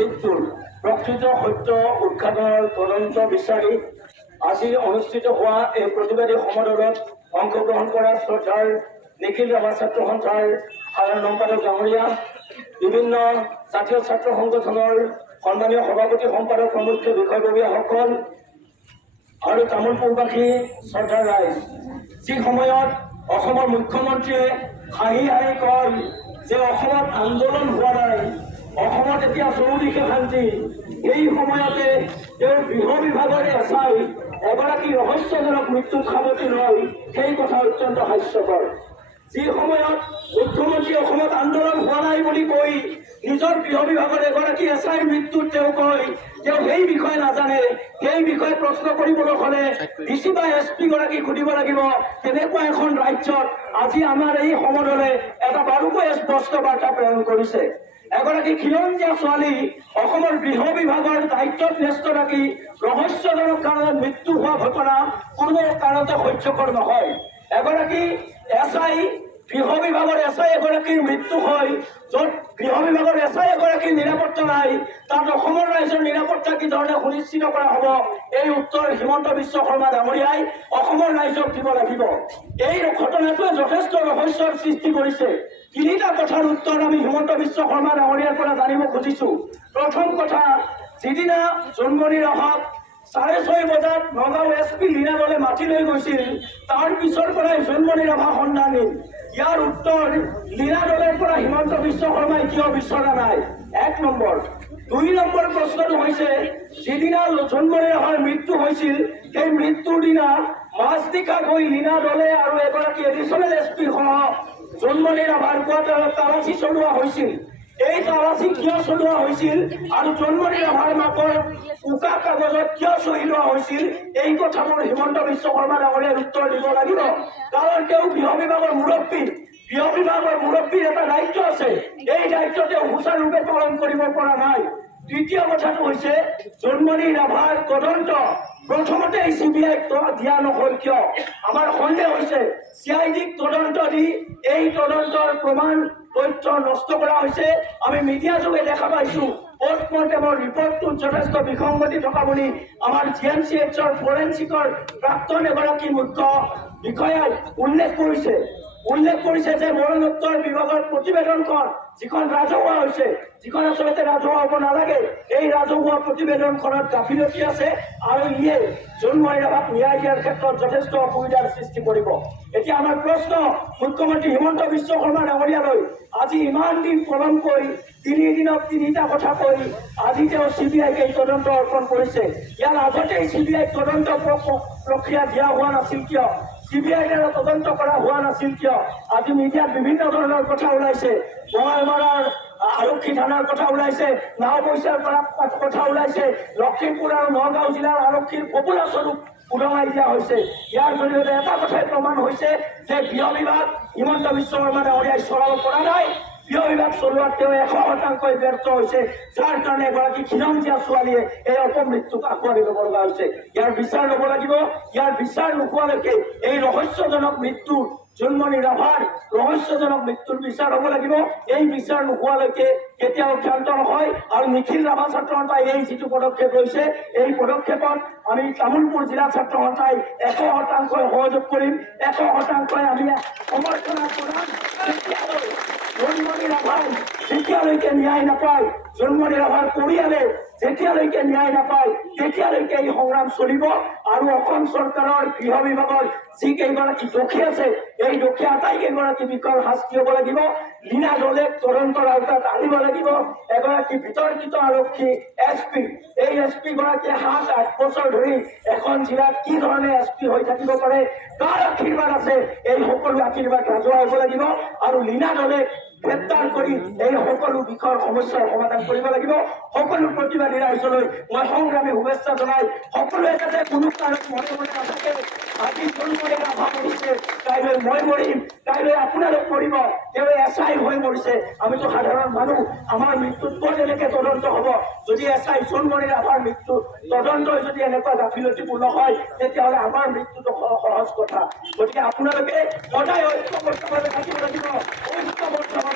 মৃত্যুৰ প্ৰকৃত সত্য উদ্ঘাটনৰ তদন্ত বিচাৰি আজি অনুষ্ঠিত হোৱা এই প্ৰতিবাদী সমদলত অংশগ্ৰহণ কৰা শ্ৰদ্ধাৰ নিখিল ৰাভা ছাত্ৰ সন্থাৰ সাধাৰণ সম্পাদক ডাঙৰীয়া, বিভিন্ন জাতীয় ছাত্ৰ সংগঠনৰ সন্মানীয় সভাপতি সম্পাদক প্ৰমুখ্য বিষয়ববীয়াসকল আৰু তামোলপুৰবাসী শ্ৰদ্ধাৰ ৰাইজ, যি সময়ত অসমৰ মুখ্যমন্ত্ৰীয়ে হাঁহি হাঁহি কয় যে অসমত আন্দোলন হোৱা নাই, অসমত এতিয়া চৌদিশে শান্তি, এই সময়তে তেওঁৰ গৃহ বিভাগৰ এছআই এগৰাকী ৰহস্যজনক মৃত্যুত সাৱটি লয়, সেই কথা অত্যন্ত হাস্যকৰ। যি সময়ত মুখ্যমন্ত্ৰী অসমত আন্দোলন হোৱা নাই বুলি কৈ নিজৰ গৃহ বিভাগৰ এগৰাকী এছআইৰ মৃত্যুত তেওঁ কয় তেওঁ সেই বিষয়ে নাজানে, সেই বিষয়ে প্ৰশ্ন কৰিবলৈ হ'লে ডিচি বা এছপি গৰাকীক সুধিব লাগিব। তেনেকুৱা এখন ৰাজ্যত আজি আমাৰ এই সমদলে এটা বাৰুকৈ স্পষ্ট বাৰ্তা প্ৰেৰণ কৰিছে। এগৰাকী খিলঞ্জীয়া ছোৱালী অসমৰ গৃহ বিভাগৰ দায়িত্বত ন্যস্ত ৰাখি ৰহস্যজনক কাৰণত মৃত্যু হোৱা ঘটনা কোনো কাৰণতে সহ্যকৰ নহয়। এগৰাকী এছআই, গৃহ বিভাগৰ এছআই এগৰাকীৰ মৃত্যু হয়, য'ত গৃহ বিভাগৰ এছআই এগৰাকীৰ নিৰাপত্তা নাই, তাত অসমৰ ৰাইজৰ নিৰাপত্তা কি ধৰণে সুনিশ্চিত কৰা হ'ব, এই উত্তৰ হিমন্ত বিশ্ব শৰ্মা ডাঙৰীয়াই অসমৰ ৰাইজক দিব লাগিব। এই ঘটনাটোৱে যথেষ্ট ৰহস্যৰ সৃষ্টি কৰিছে। তিনিটা কথাৰ উত্তৰ আমি হিমন্ত বিশ্ব শৰ্মা ডাঙৰীয়াৰ পৰা জানিব খুজিছো। প্ৰথম কথা, যিদিনা জোনমণি ৰাভাক 6:30 বজাত নগাঁও এছপি লীনা দলে মাতি লৈ গৈছিল, তাৰ পিছৰ পৰাই জোনমণি ৰাভা সন্ধানহীন। ইয়াৰ উত্তৰ লীনা দলৰ পৰা হিমন্ত বিশ্ব শৰ্মাই কিয় বিচৰা নাই? 1 নম্বৰ। 2 নম্বৰ প্ৰশ্নটো হৈছে, যিদিনা জোনমণি ৰাভাৰ মৃত্যু হৈছিল, সেই মৃত্যুৰ দিনা মাজনিশা গৈ লীনা দলে আৰু এগৰাকী এডিশ্যনেল এছপি সহ জোনমণি ৰাভাৰ কোৱাৰ্টাৰত তালাচী চলোৱা হৈছিল। এই তালাচী কিয় চলোৱা হৈছিল আৰু জোনমণি ৰাভাৰ মাকৰ উকা কাগজত কিয় চহী লোৱা হৈছিল, এই কথাবোৰ হিমন্ত বিশ্ব শৰ্মা ডাঙৰীয়াৰ উত্তৰ দিব লাগিব। কাৰণ তেওঁ গৃহ বিভাগৰ মুৰব্বী, গৃহ বিভাগৰ মুৰব্বীৰ এটা দায়িত্ব আছে, এই দায়িত্ব তেওঁ সুচাৰুৰূপে পালন কৰিব পৰা নাই। দ্বিতীয় কথাটো হৈছে, জোনমণি ৰাভাৰ তদন্ত প্ৰথমতে CBIক দিয়া নহল কিয়? আমাৰ সন্দেহ হৈছে CIDক তদন্ত দি এই তদন্তৰ প্ৰমাণ তথ্য নষ্ট কৰা হৈছে। আমি মিডিয়া যোগে দেখা পাইছো পষ্টমৰ্টেমৰ ৰিপৰ্টটোত যথেষ্ট বিসংগতি থকা বুলি আমাৰ GMCHৰ ফৰেনচিকৰ প্ৰাক্তন এগৰাকী মুখ্য বিষয়াই উল্লেখ কৰিছে যে মৰণোত্তৰ বিভাগৰ প্ৰতিবেদনখন যিখন ৰাজহুৱা হৈছে, যিখন আচলতে ৰাজহুৱা হ'ব নালাগে, এই ৰাজহুৱা প্ৰতিবেদনখনত গাফিলতি আছে আৰু ইয়ে জোনমণি ৰাভাক ন্যায় দিয়াৰ ক্ষেত্ৰত যথেষ্ট অসুবিধাৰ সৃষ্টি কৰিব। এতিয়া আমাৰ প্ৰশ্ন মুখ্যমন্ত্ৰী হিমন্ত বিশ্ব শৰ্মা ডাঙৰীয়ালৈ, আজি ইমান দিন পলমকৈ 3 দিনত 3টা কথা কৈ আজি তেওঁ CBIক এই তদন্ত অৰ্পণ কৰিছে। ইয়াৰ আগতেই CBIক তদন্ত প্ৰক্ৰিয়া দিয়া হোৱা নাছিল কিয়? CBIৰ দ্বাৰা তদন্ত কৰা হোৱা নাছিল কিয়? আজি মিডিয়াত বিভিন্ন ধৰণৰ কথা ওলাইছে, বঙাইমাৰাৰ আৰক্ষী থানাৰ কথা ওলাইছে, নাওবৈচাৰ কথা ওলাইছে, লখিমপুৰ আৰু নগাঁও জিলাৰ আৰক্ষীৰ পপুলাৰ স্বৰূপ উদঙাই দিয়া হৈছে। ইয়াৰ জৰিয়তে এটা কথাই প্ৰমাণ হৈছে যে গৃহ বিভাগ হিমন্ত বিশ্ব শৰ্মা ডাঙৰীয়াই চলাব পৰা নাই, গৃহ বিভাগ চলোৱাত তেওঁ 100% ব্যৰ্থ হৈছে, যাৰ কাৰণে এগৰাকী খিলঞ্জীয়া ছোৱালীয়ে এই অপমৃত্যুক আঁকোৱালি ল'ব লগা হৈছে। ইয়াৰ বিচাৰ ল'ব লাগিব। ইয়াৰ বিচাৰ নোপোৱালৈকে এই ৰহস্যজনক মৃত্যুৰ, জোনমণি ৰাভাৰ ৰহস্যজনক মৃত্যুৰ বিচাৰ হ'ব লাগিব। এই বিচাৰ নোপোৱালৈকে কেতিয়াও ক্ষান্ত নহয়। আৰু নিখিল ৰাভা ছাত্ৰ সন্থাই এই যিটো পদক্ষেপ লৈছে, এই পদক্ষেপত আমি তামোলপুৰ জিলা ছাত্ৰ সন্থাই 100% সহযোগ কৰিম, 100% আমি সমৰ্থন প্ৰদান। জোনমণি ৰাভাই যেতিয়ালৈকে ন্যায় নাপায়, জোনমণি ৰাভাৰ পৰিয়ালে যেতিয়ালৈকে ন্যায় নাপায়, তেতিয়ালৈকে এই সংগ্ৰাম চলিব। আৰু অসম চৰকাৰৰ গৃহ বিভাগৰ যি কেইগৰাকী দোষী আছে, এই দোষী আটাইকেইগৰাকী বিষয়ৰ শাস্তি হ'ব লাগিব। লীনা দলেক তদন্তৰ আওতাত আনিব লাগিব। এগৰাকী বিতৰ্কিত আৰক্ষী এছপি, এই এছপি গৰাকীয়ে 7-8 বছৰ ধৰি এখন জিলাত কি ধৰণে এছপি হৈ থাকিব পাৰে, কাৰ আশীৰ্বাদ আছে, এই সকলো আশীৰ্বাদ ৰাজহুৱা হ'ব লাগিব। আৰু লীনা দলে গ্ৰেপ্তাৰ কৰি এই সকলো বিষয়ৰ সমস্যাৰ সমাধান কৰিব লাগিব। সকলো প্ৰতিবাদী ৰাইজলৈ মই সংগ্ৰামী শুভেচ্ছা জনাই, সকলোৱে যাতে কোনো কাৰণত মনে মনে নাথাকে। আজি জোনমণি ৰাভা মৰিছে, কাইলৈ মই মৰিম, কাইলৈ আপোনালোক মৰিব। তেওঁ এছআই হৈ মৰিছে, আমিতো সাধাৰণ মানুহ, আমাৰ মৃত্যুত ক'ত এনেকৈ তদন্ত হ'ব? যদি এছআই জোনমণি ৰাভাৰ মৃত্যু তদন্তই যদি এনেকুৱা গাফিলতিপূৰ্ণ হয়, তেতিয়াহ'লে আমাৰ মৃত্যুটো সহজ কথা। গতিকে আপোনালোকে সদায় ঐক্যবদ্ধভাৱে থাকিব লাগিব, ঐক্যবদ্ধভাৱে